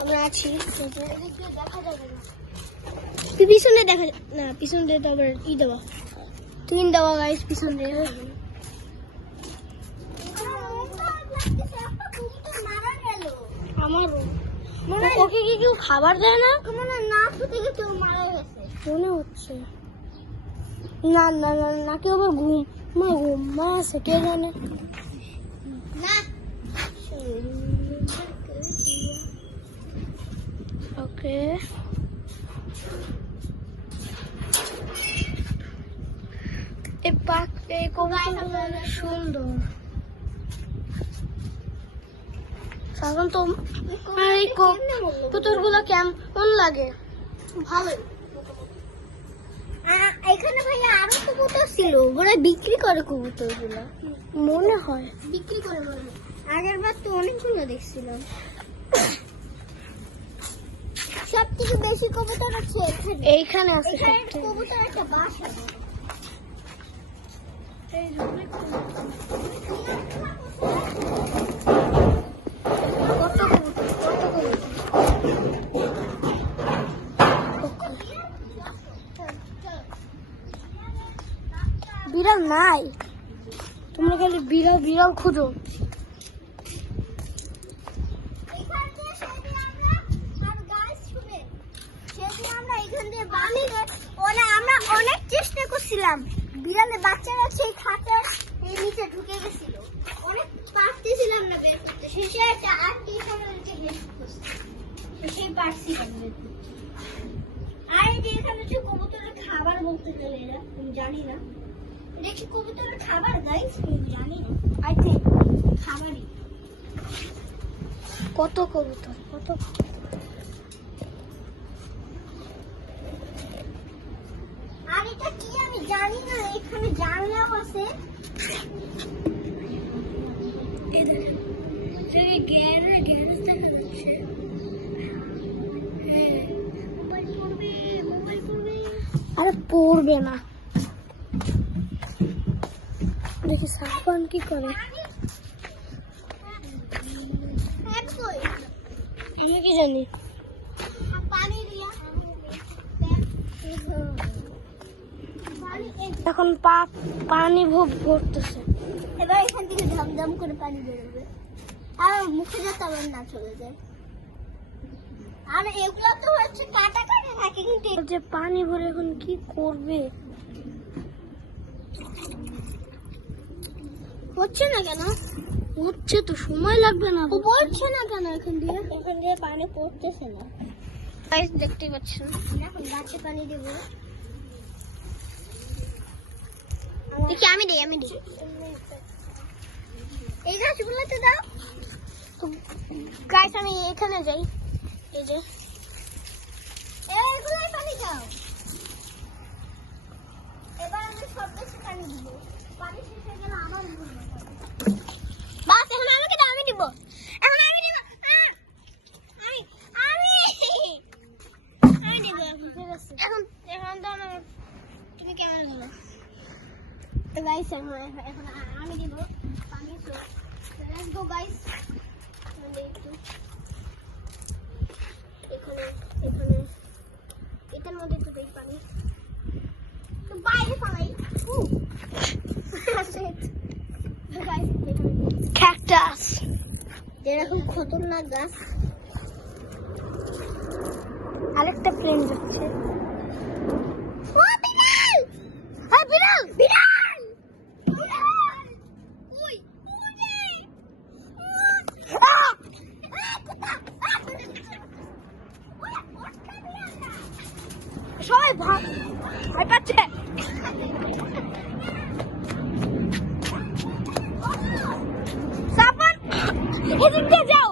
আমরা আছি পিছনে দেখা না, পিছন দিয়ে তো আবার ই দেওয়া টুইন দেওয়া গাইস পিছন দিয়ে আমারও ওকে কি কেউ খাবার দেয় না? না থেকে কেউ মারা গেছে মনে হচ্ছে। না না না না কেউ আবার ঘুম আছে কে জানে না। ওকে এই কবুতরগুলো অনেক সুন্দর। সাধারণত আর এই কবুতরগুলো কেমন লাগে? ভালো। এখানে ভাইয়া আরো কবুতর ছিল, ওরা বিক্রি করে কবুতরগুলো মনে হয় বিক্রি করে। আগের বার তো অনেকগুলো দেখছিলাম। সব থেকে বেশি কবুতর আছে এইখানে আছে। কবুতর একটা বাসা বিড়াল নাই, তোমরা খালি বিড়াল বিড়াল খুঁজো। আমরা অনেক চেষ্টা করছিলাম, বিড়ালের বাচ্চারা সেই খাতার নিচে ঢুকে গেছিল, অনেক পারতেছিলাম না বের করতে। শেষে একটা আন্টি সেই পারছিলাম বের করতে। আর এই যে এখানে হচ্ছে কবুতরের খাবার বলতে গেলে এরা আমি জানি না, এটা কি কবুতরের খাবার গাইস আমি জানি না। আই থিংক খাবারই। কত কবুতর কত। আর এটা কি আমি জানি না, এখানে জানলা আছে। আরে পড়বে না, দেখি সাফান কি করে। কি জানি এখন পানি ভরতেছে। এবার এখান থেকে ঝমঝম করে পানি বেরোবে, আর মুখে যাতে আবার না চলে যায়। আর এগুলো তো হচ্ছে কাটা কাটা থাকে, কিন্তু যে পানি ভরে এখন কি করবে? হচ্ছে না কেন? হচ্ছে তো, সময় লাগবে না। পড়ছে না কেন? এখান দিয়ে পানি পড়তেছে না। দেখতে পাচ্ছেন, এখন গাছে পানি দেবো। দেখি আমি দিই এই গাছগুলোতে দাও তো। গাছ আমি এখানে যাই, এই যে এইগুলোই পানি দাও। এবার আমি সব বেশি পানি দিব, পানি শেষ হয়ে গেলে আমার বাস। এখন আমাকে দাও, আমি দিব। এখন আমি দিব, আমি দিব। এখন তো তুমি কেমন হলো গাইস? এখন আমি দিব পানি। Let's go guys. এখানে এটার মধ্যে তো পানি, তো বাইরে পালাই। ক্যাকটাস এরকম খতরনাক গাছ। আরেকটা ফ্রেন্ড যাচ্ছে। বিড়াল বিড়াল সবাই ভয় পাচ্ছে। সাপান এদিক দিয়ে যাও।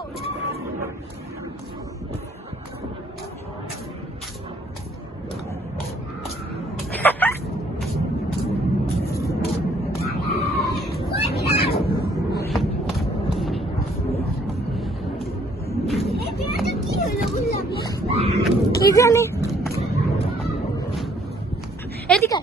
কি জানি এদিকে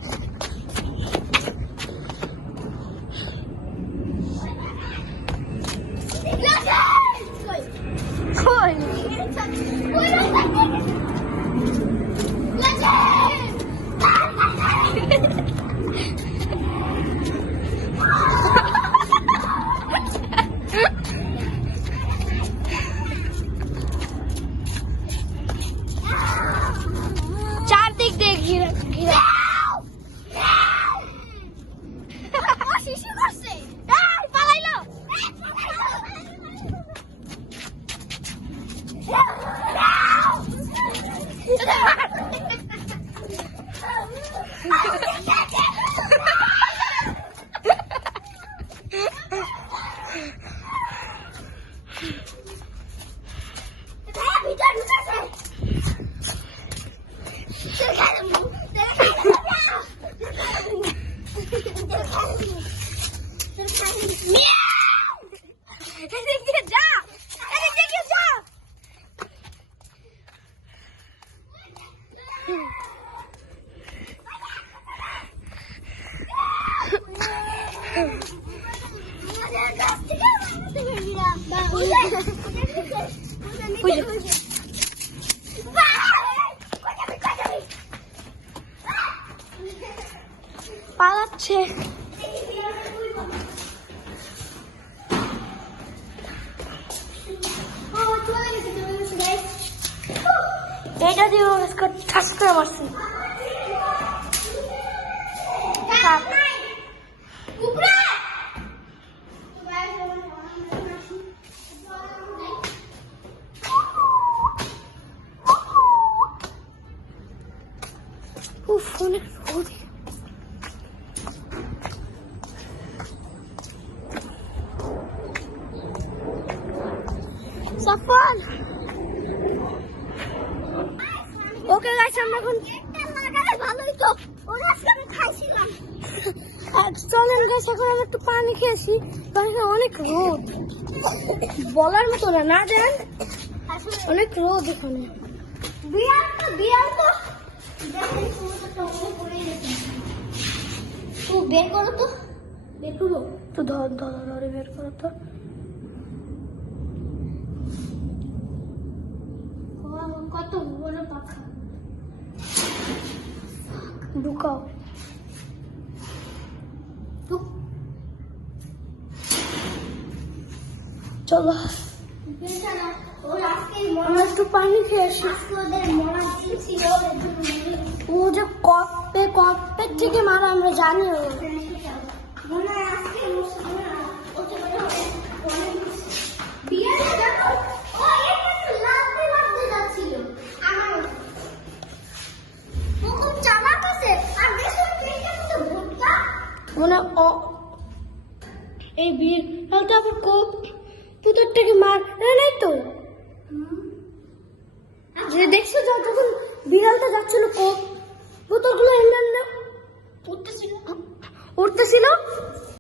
পালাচ্ছে। এটা দিয়ে ঠাস করে মারছি। উফ, অনেক রোদ। সাফওয়ান, ওকে গাইস, আমরা এখন ভালোই তো ওরা আজকে খাইছিলাম। চলেন গাইস, এখন আমরা একটু পানি খেয়েছি। পানি অনেক রোদ, বলার মতো না, না দেন অনেক রোদ এখানে। বের করো তো, বের করো তো, ধরে বের করো তো। কত বড় পাখা, ঢুকাও। চলো আমরা একটু পানি খেয়ে আসি। ও যে কপের থেকে মারা আমরা জানি। এই বিড়ালটা আবার কোপ পুতর থেকে মার নাই তো, যে দেখছো যখন বিড়ালটা যাচ্ছিল কোপ